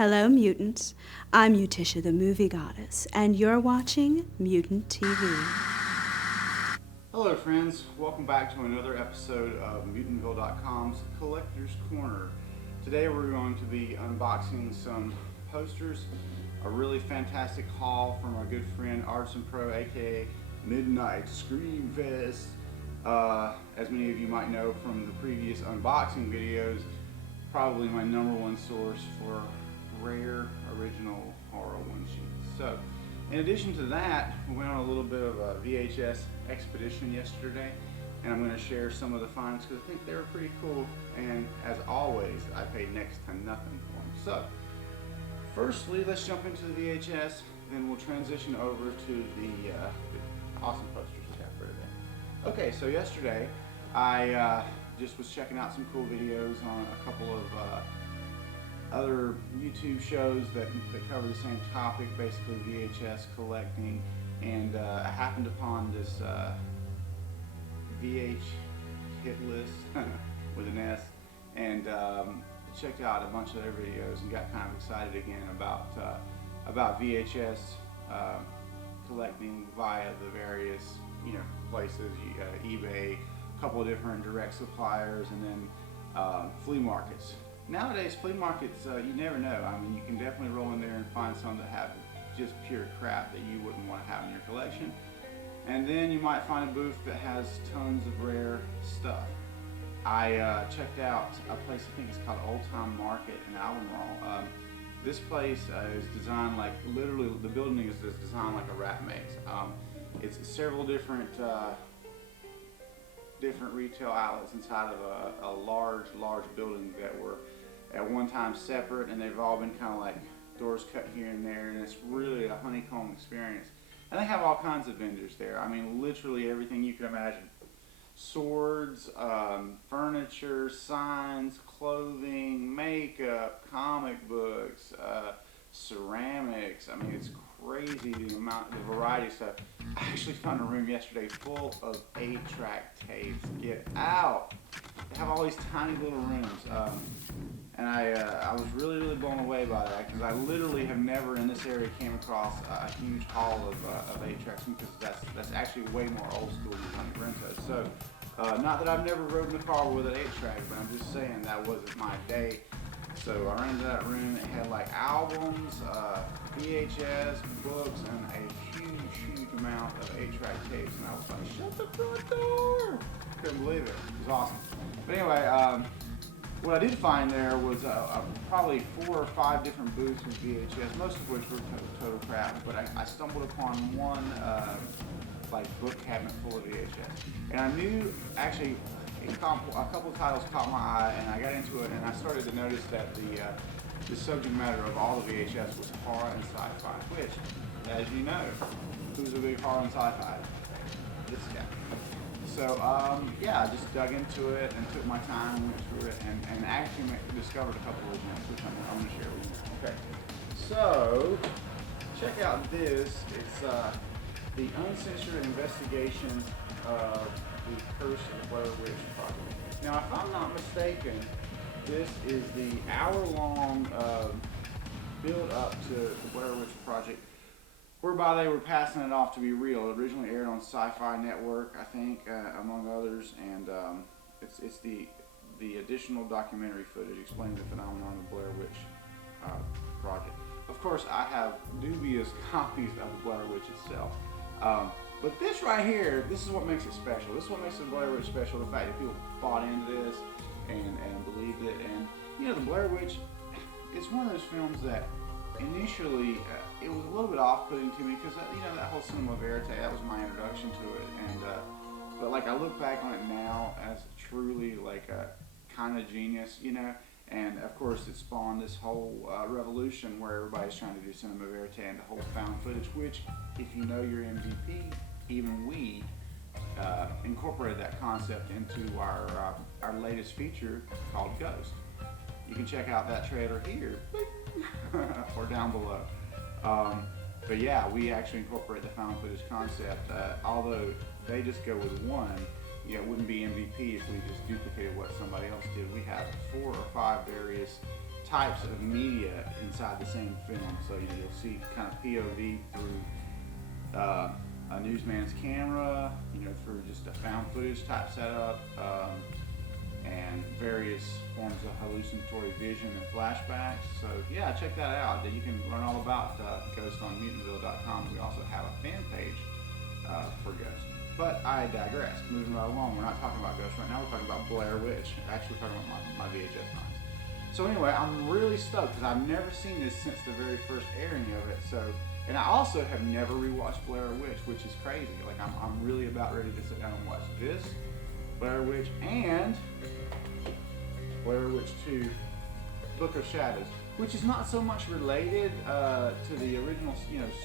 Hello, mutants. I'm Mutisha the Movie Goddess, and you're watching Mutant TV. Hello friends, welcome back to another episode of Mutantville.com's Collector's Corner. Today we're going to be unboxing some posters, a really fantastic haul from our good friend Artisan Pro, aka Midnight Scream Fest. As many of you might know from the previous unboxing videos, probably my #1 source for rare original horror one sheets. So, in addition to that, we went on a little bit of a VHS expedition yesterday, and I'm going to share some of the finds because I think they were pretty cool. And as always, I paid next to nothing for them. So, firstly, let's jump into the VHS, then we'll transition over to the awesome posters we got for today. Okay, so yesterday I just was checking out some cool videos on a couple of other YouTube shows that cover the same topic, basically VHS collecting, and I happened upon this VH hit list with an S, and checked out a bunch of their videos and got kind of excited again about VHS collecting via the various places, eBay, a couple of different direct suppliers, and then flea markets. Nowadays, flea markets, you never know. I mean, you can definitely roll in there and find some that have just pure crap that you wouldn't want to have in your collection. And then you might find a booth that has tons of rare stuff. I checked out a place, I think it's called Old Time Market in Albemarle. This place is designed like, literally, the building is designed like a rat maze. It's several different retail outlets inside of a large building that were at one time separate, and they've all been kind of like doors cut here and there, and it's really a honeycomb experience. And they have all kinds of vendors there. I mean, literally everything you can imagine. Swords, furniture, signs, clothing, makeup, comic books, ceramics. I mean, it's crazy the variety of stuff. I actually found a room yesterday full of 8-track tapes. Get out! They have all these tiny little rooms, and I was really blown away by that, because I literally have never in this area came across a huge haul of 8-tracks, because that's actually way more old school than Brento. So, not that I've never ridden a car with an 8-track, but I'm just saying that wasn't my day. So I ran into that room. It had like albums, VHS, books, and a huge amount of 8-track tapes. And I was like, shut the front door! Couldn't believe it. It was awesome. But anyway, what I did find there was probably 4 or 5 different booths with VHS, most of which were total crap. But I stumbled upon one like book cabinet full of VHS, and I knew actually. A couple titles caught my eye, and I got into it, and I started to notice that the subject matter of all the VHS was horror and sci-fi, which, as you know, who's a big horror and sci-fi? This guy. So, yeah, I just dug into it and took my time and went through it, and actually discovered a couple of gems, which I'm going to share with you. Okay, so, check out this. It's the uncensored investigation of the Curse of the Blair Witch Project. Now, if I'm not mistaken, this is the hour-long build up to the Blair Witch Project, whereby they were passing it off to be real. It originally aired on Sci-Fi Network, I think, among others, and it's the additional documentary footage explaining the phenomenon of the Blair Witch Project. Of course, I have dubious copies of the Blair Witch itself. But this right here, this is what makes it special. This is what makes the Blair Witch special, the fact that people bought into this and believed it. And, the Blair Witch, it's one of those films that initially, it was a little bit off-putting to me because, that whole cinema verite, that was my introduction to it. And, but like, I look back on it now as truly like a kind of genius, and of course it spawned this whole revolution where everybody's trying to do cinema verite and the whole found footage, which, if you know your MVP, even we incorporated that concept into our latest feature called Ghost. You can check out that trailer here or down below. But yeah, we actually incorporate the found footage concept. Although they just go with one, it wouldn't be MVP if we just duplicated what somebody else did. We have 4 or 5 various types of media inside the same film. So you'll see kind of POV through a newsman's camera, through just a found footage type setup, and various forms of hallucinatory vision and flashbacks. So yeah, check that out. You can learn all about Ghost on Mutantville.com. We also have a fan page for Ghost. But I digress. Moving right along, we're not talking about Ghost right now. We're talking about Blair Witch. Actually, we're talking about my VHS times. So anyway, I'm really stoked because I've never seen this since the very first airing of it. And I also have never rewatched Blair Witch, which is crazy. Like I'm really about ready to sit down and watch this, Blair Witch, and Blair Witch 2, Book of Shadows, which is not so much related to the original,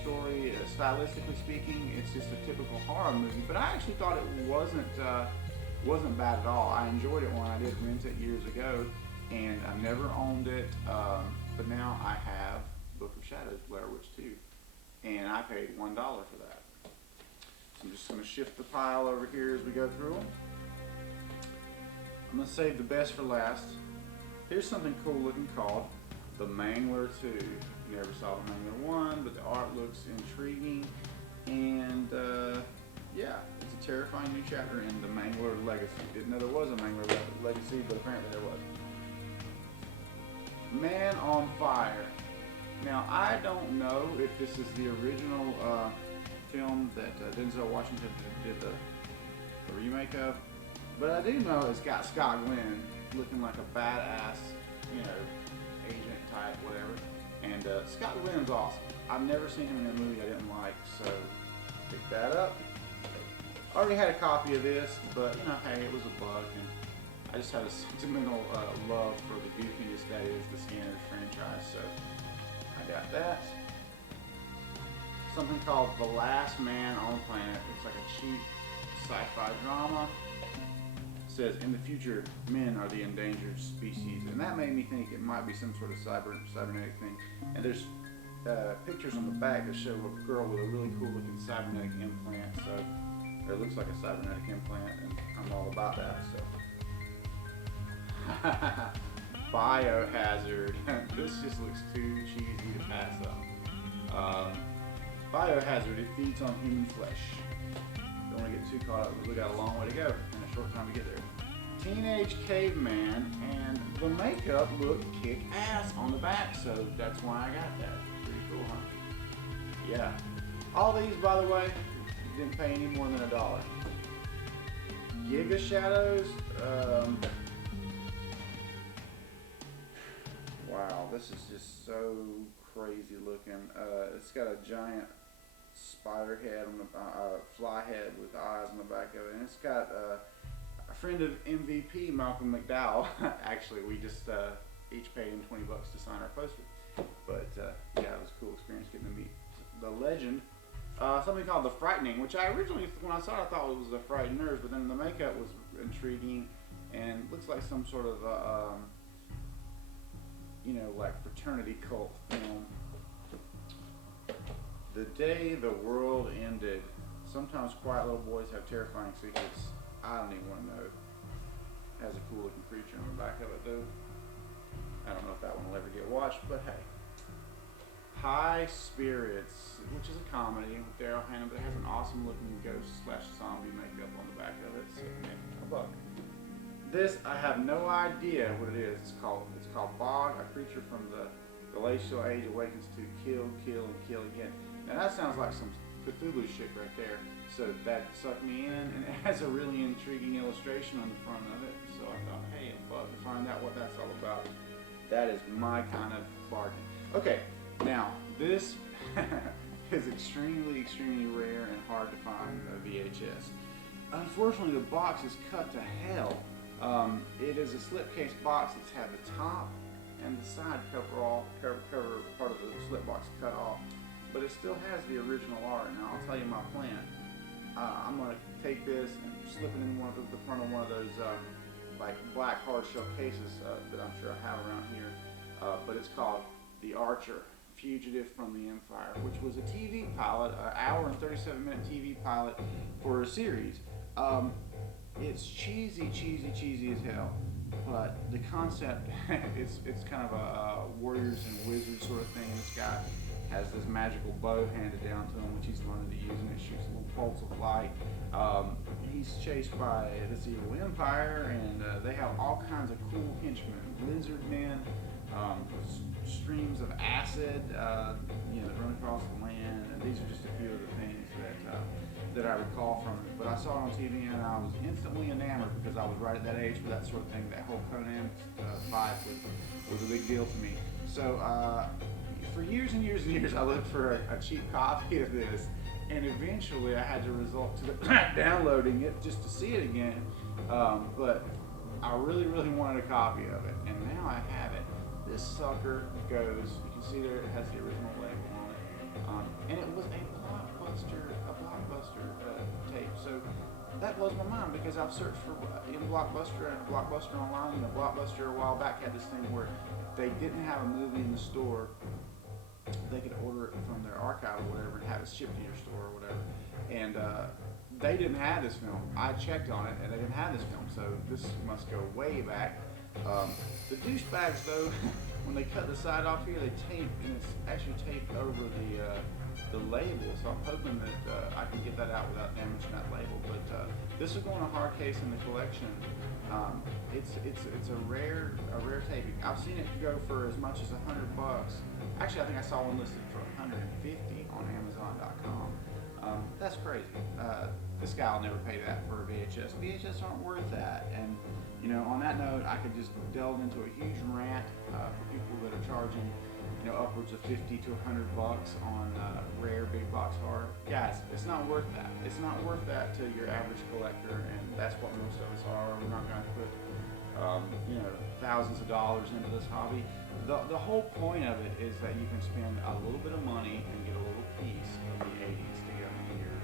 story, stylistically speaking. It's just a typical horror movie. But I actually thought it wasn't bad at all. I enjoyed it when I did rent it years ago, and I never owned it. But now I have Book of Shadows, Blair Witch 2, and I paid $1 for that. So I'm just going to shift the pile over here as we go through them. I'm going to save the best for last. Here's something cool looking called The Mangler 2. Never saw The Mangler 1, but the art looks intriguing. And yeah, it's a terrifying new chapter in The Mangler Legacy. Didn't know there was a Mangler Legacy, but apparently there was. Man on Fire. Now, I don't know if this is the original film that Denzel Washington did the remake of. But I do know it's got Scott Glenn looking like a badass, agent type, whatever. And Scott Glenn's awesome. I've never seen him in a movie I didn't like, so pick that up. I already had a copy of this, but hey, it was a buck, and I just had a sentimental love for the goofiness that is the Scanners franchise, so I got that. Something called The Last Man on the Planet. It's like a cheap sci-fi drama. Says in the future men are the endangered species, and that made me think it might be some sort of cybernetic thing. And there's pictures on the back that show a girl with a really cool looking cybernetic implant, or it looks like a cybernetic implant, and I'm all about that. So Biohazard. This just looks too cheesy to pass up. Biohazard, it feeds on human flesh. Don't want to get too caught up because we got a long way to go and a short time to get there. Teenage Caveman, and the makeup looked kick-ass on the back, so that's why I got that. Pretty cool, huh? Yeah. All these, by the way, didn't pay any more than $1. Giga Shadows. Wow, this is just so crazy looking. It's got a giant spider head on the fly head with eyes on the back of it, and it's got a friend of MVP, Malcolm McDowell. Actually, we just each paid him $20 to sign our poster. But yeah, it was a cool experience getting to meet the legend. Something called The Frightening, which I originally, when I saw it, I thought it was The Frighteners, but then the makeup was intriguing and looks like some sort of like fraternity cult film. The Day the World Ended. Sometimes quiet little boys have terrifying secrets. I don't even want to know. Has a cool looking creature on the back of it though. I don't know if that one will ever get watched, but hey. High Spirits, which is a comedy with Daryl Hannah, but it has an awesome looking ghost/zombie makeup on the back of it. So $1. This, I have no idea what it is. It's called Bog. A creature from the glacial age awakens to kill, and kill again. Now that sounds like some Cthulhu shit right there. So that sucked me in, and it has a really intriguing illustration on the front of it. So I thought, hey, $1 to find out what that's all about. That is my kind of bargain. Okay, now this is extremely, extremely rare and hard to find a VHS. Unfortunately, the box is cut to hell. It is a slipcase box that's had the top and the side cover part of the slip box cut off, but it still has the original art. Now I'll tell you my plan. I'm going to take this and slip it in the front of one of those like black hard shell cases that I'm sure I have around here, but it's called The Archer, Fugitive from the Empire, which was a TV pilot, an hour and 37-minute TV pilot for a series. It's cheesy as hell, but the concept, it's kind of a warriors and wizards sort of thing. This guy has this magical bow handed down to him, which he's learning to use, and it shoots little bolts of light. He's chased by this evil empire, and they have all kinds of cool henchmen, lizard men, streams of acid, that run across the land. And these are just a few of the things that I recall from it. But I saw it on TV, and I was instantly enamored because I was right at that age for that sort of thing. That whole Conan vibe was a big deal to me. So for years and years and years, I looked for a cheap copy of this, and eventually I had to resort to downloading it just to see it again. But I really, really wanted a copy of it, and now I have it. This sucker goes, you can see there it has the original label on it, and it was a blockbuster tape. So that blows my mind because I've searched for in Blockbuster and Blockbuster online, and Blockbuster a while back had this thing where if they didn't have a movie in the store, they could order it from their archive or whatever and have it shipped to your store or whatever. And they didn't have this film. I checked on it and they didn't have this film, so this must go way back. The douchebags though, when they cut the side off here, they tape, and it's actually taped over the label. So I'm hoping that I can get that out without damaging that label. But this is going a hard case in the collection. It's a rare taping. I've seen it go for as much as $100. Actually, I think I saw one listed for $150 on Amazon.com. That's crazy. This guy will never pay that for a VHS. VHS aren't worth that. And on that note, I could just delve into a huge rant for people that are charging, upwards of $50 to $100 on rare big box horror. Guys, it's not worth that. It's not worth that to your average collector, and that's what most of us are. We're not going to put thousands of dollars into this hobby. The whole point of it is that you can spend a little bit of money and get a little piece of the 80s to go in your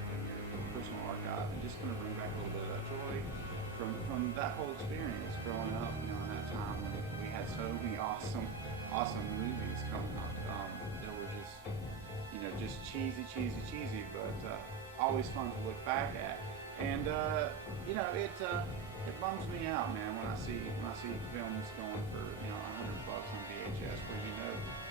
personal archive, and just going to bring back a little bit of that joy from that whole experience growing up, in that time when we had so many awesome movies coming up. They were just cheesy, but always fun to look back at. And it bums me out, man, when I see films going for $100 on VHS, where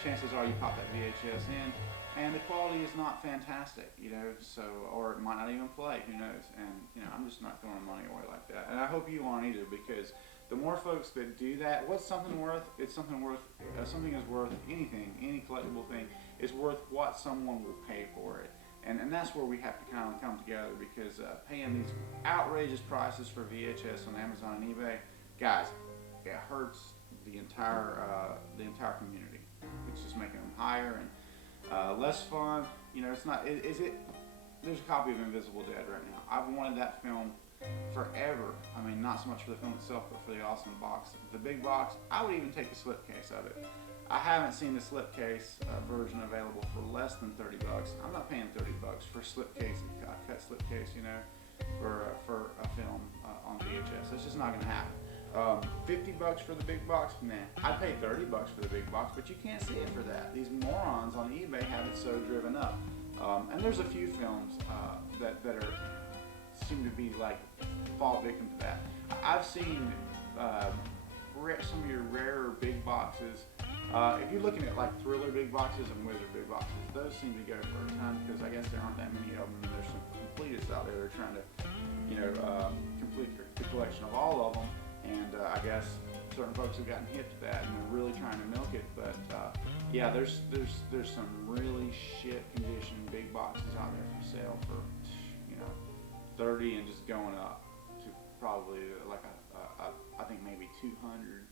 chances are you pop that VHS in and the quality is not fantastic, so, or it might not even play, who knows. And I'm just not throwing money away like that, and I hope you aren't either, because the more folks that do that, what's something worth? It's something worth. Something is worth anything, any collectible thing is worth what someone will pay for it. And that's where we have to kind of come together, because paying these outrageous prices for VHS on Amazon and eBay, guys, it hurts the entire community. It's just making them higher and less fun. It's not. Is it? There's a copy of Invisible Dead right now. I've wanted that film forever. I mean, not so much for the film itself, but for the awesome box, the big box. I would even take the slipcase of it. I haven't seen the slipcase version available for less than $30. I'm not paying $30 for slipcase, cut slipcase, for a film on VHS. It's just not going to happen. $50 for the big box? Nah. I'd pay $30 for the big box, but you can't see it for that. These morons on eBay have it so driven up. And there's a few films that seem to be like fall victim to that. I've seen some of your rarer big boxes. If you're looking at like thriller big boxes and wizard big boxes, those seem to go for a ton, because I guess there aren't that many of them, and there's some completists out there that are trying to, complete the collection of all of them. And I guess certain folks have gotten hip to that and they're really trying to milk it. But yeah, there's some really shit condition big boxes out there for sale for 30 and just going up to probably like I think maybe 200.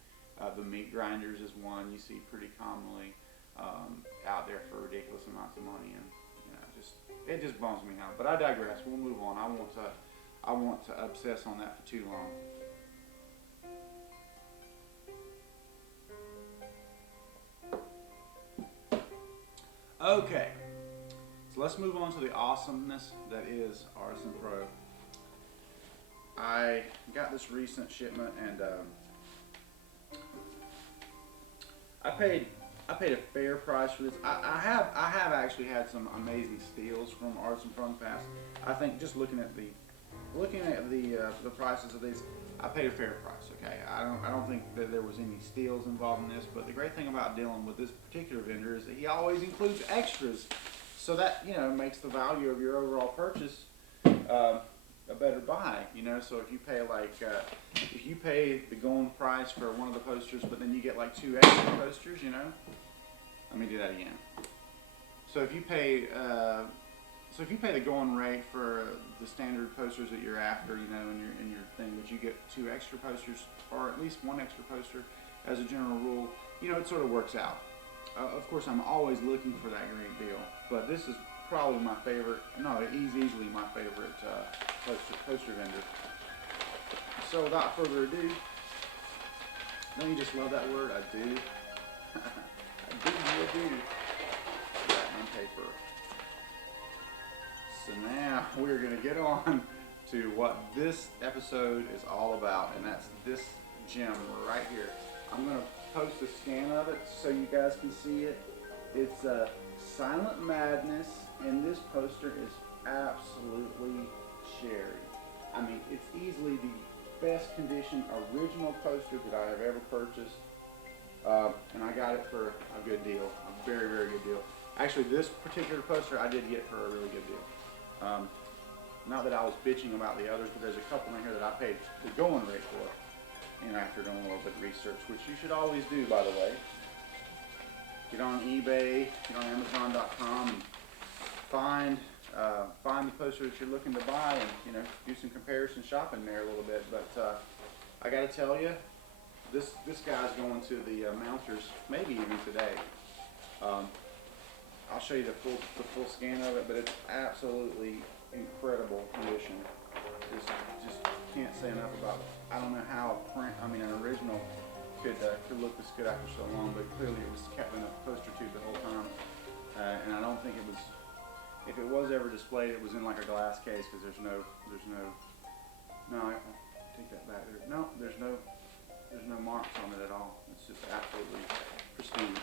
The meat grinders is one you see pretty commonly out there for ridiculous amounts of money, and it just bums me out. But I digress. We'll move on. I want to obsess on that for too long. Okay, so let's move on to the awesomeness that is Artisan Pro. I got this recent shipment, and I paid a fair price for this. I have actually had some amazing steals from Artisan Pro in the past. I think just looking at the looking at the prices of these, I paid a fair price. Okay, I don't think that there was any steals involved in this. But the great thing about dealing with this particular vendor is that he always includes extras, so that makes the value of your overall purchase a better buy. So if you pay if you pay the going price for one of the posters, but then you get like 2 extra posters, let me do that again. So if you pay the going rate for the standard posters that you're after, in your thing, but you get 2 extra posters, or at least 1 extra poster as a general rule, it sort of works out. Of course, I'm always looking for that great deal, but this is probably my favorite. No, he's easily my favorite poster vendor. So without further ado, don't you just love that word? I do. I do. On paper. So now we're going to get on to what this episode is all about, and that's this gem right here. I'm going to post a scan of it so you guys can see it. It's Silent Madness, and this poster is absolutely cherry. I mean, it's easily the best condition original poster that I have ever purchased, and I got it for a good deal, a very, very good deal. Actually, this particular poster I did get for a really good deal. Not that I was bitching about the others, but there's a couple in here that I paid the going rate for, after doing a little bit of research, which you should always do, by the way. Get on eBay, get on Amazon.com, and find the poster that you're looking to buy, and do some comparison shopping there a little bit. But I got to tell you, this guy's going to the mounters, maybe even today. I'll show you the full scan of it, but it's absolutely incredible condition. Just can't say enough about it. I don't know how an original could look this good after so long, but clearly it was kept in a poster tube the whole time, and I don't think it was. If it was ever displayed, it was in like a glass case, because there's no. I take that back. There's no marks on it at all. It's just absolutely pristine.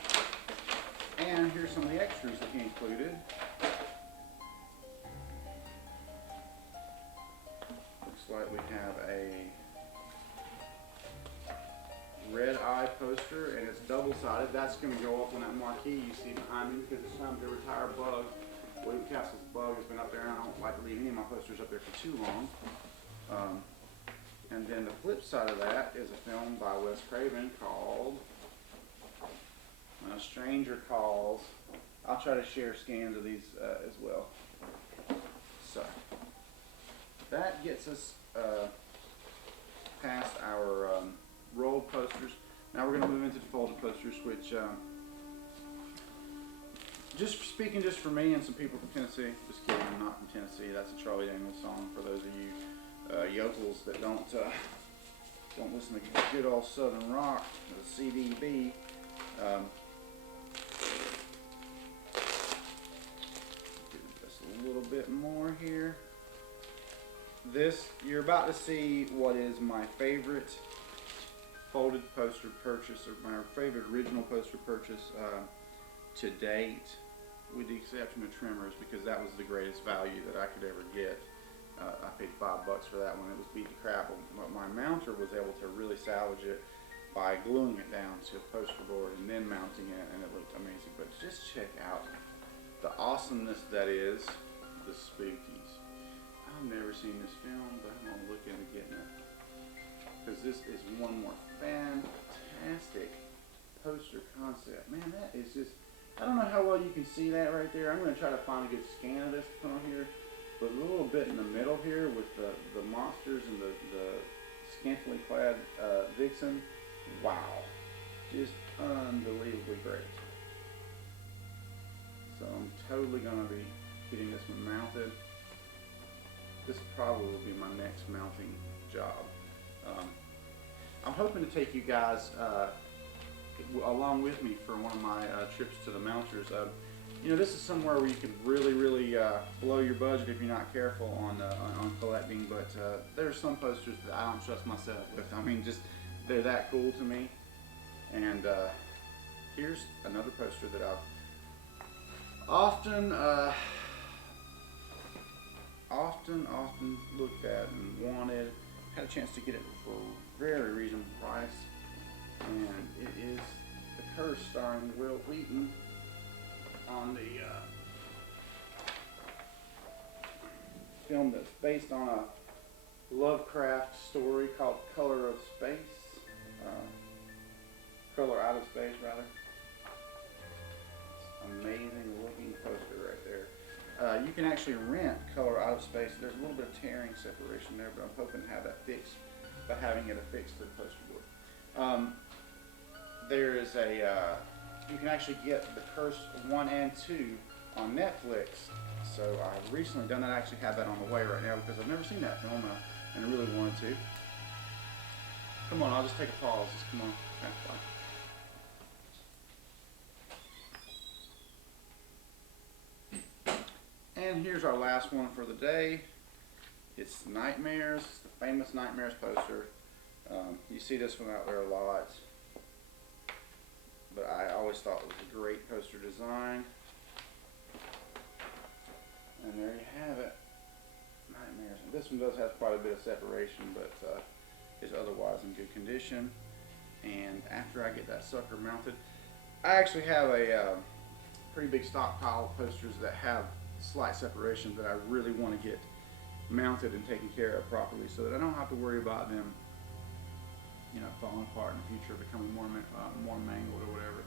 And here's some of the extras that he included. Looks like we have a red eye poster, and it's double-sided. That's going to go up on that marquee you see behind me, because it's time to retire Bug. William Castle's Bug has been up there, and I don't like to leave any of my posters up there for too long. And then the flip side of that is a film by Wes Craven called Stranger Calls. I'll try to share scans of these as well. So that gets us past our rolled posters. Now we're going to move into the folded posters, which just speaking just for me and some people from Tennessee. Just kidding, I'm not from Tennessee. That's a Charlie Daniels song for those of you yokels that don't listen to good old Southern rock, the CDB. Just a little bit more here. You're about to see what is my favorite folded poster purchase, or my favorite original poster purchase to date, with the exception of Tremors, because that was the greatest value that I could ever get. I paid $5 for that one. It was beat to crap, but my mounter was able to really salvage it by gluing it down to a poster board and then mounting it, and it looked amazing. But just check out the awesomeness that is the Spookies. I've never seen this film, but I'm going to look into getting it, because this is one more fantastic poster concept. Man, that is just, I don't know how well you can see that right there. I'm going to try to find a good scan of this to put on here, but a little bit in the middle here with the monsters and the scantily clad vixen. Wow, just unbelievably great. So I'm totally going to be getting this one mounted. This probably will be my next mounting job. I'm hoping to take you guys along with me for one of my trips to the mounters. This is somewhere where you can really blow your budget if you're not careful on collecting. But there's some posters that I don't trust myself with. I mean, just they're that cool to me. And here's another poster that I've often often looked at and wanted. Had a chance to get it for a very reasonable price, and it is The Curse, starring Will Wheaton, on the film that's based on a Lovecraft story called Color of Space. Color Out of Space, rather. Amazing looking poster right there. You can actually rent Color Out of Space. There's a little bit of tearing separation there, but I'm hoping to have that fixed by having it affixed to the poster board. There is you can actually get The Curse 1 and 2 on Netflix. So I've recently done that. I actually have that on the way right now because I've never seen that film and I really wanted to. Come on, I'll just take a pause. Just come on. Okay, bye. And here's our last one for the day. It's Nightmares, the famous Nightmares poster. You see this one out there a lot, but I always thought it was a great poster design. And there you have it, Nightmares. And this one does have quite a bit of separation, but is otherwise in good condition. And after I get that sucker mounted, I actually have a pretty big stockpile of posters that have slight separations that I really want to get mounted and taken care of properly, so that I don't have to worry about them, falling apart in the future, becoming more mangled or whatever.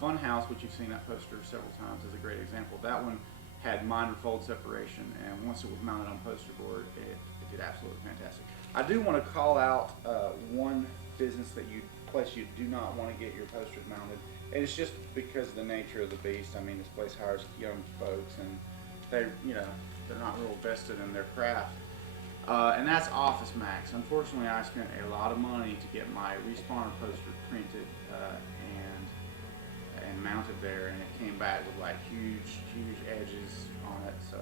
Funhouse, which you've seen that poster several times, is a great example. That one had minor fold separation, and once it was mounted on poster board, it did absolutely fantastic. I do want to call out one place you do not want to get your posters mounted, and it's just because of the nature of the beast. I mean, this place hires young folks, and they're not real vested in their craft. And that's Office Max. Unfortunately, I spent a lot of money to get my Respawner poster printed and mounted there, and it came back with like huge edges on it. So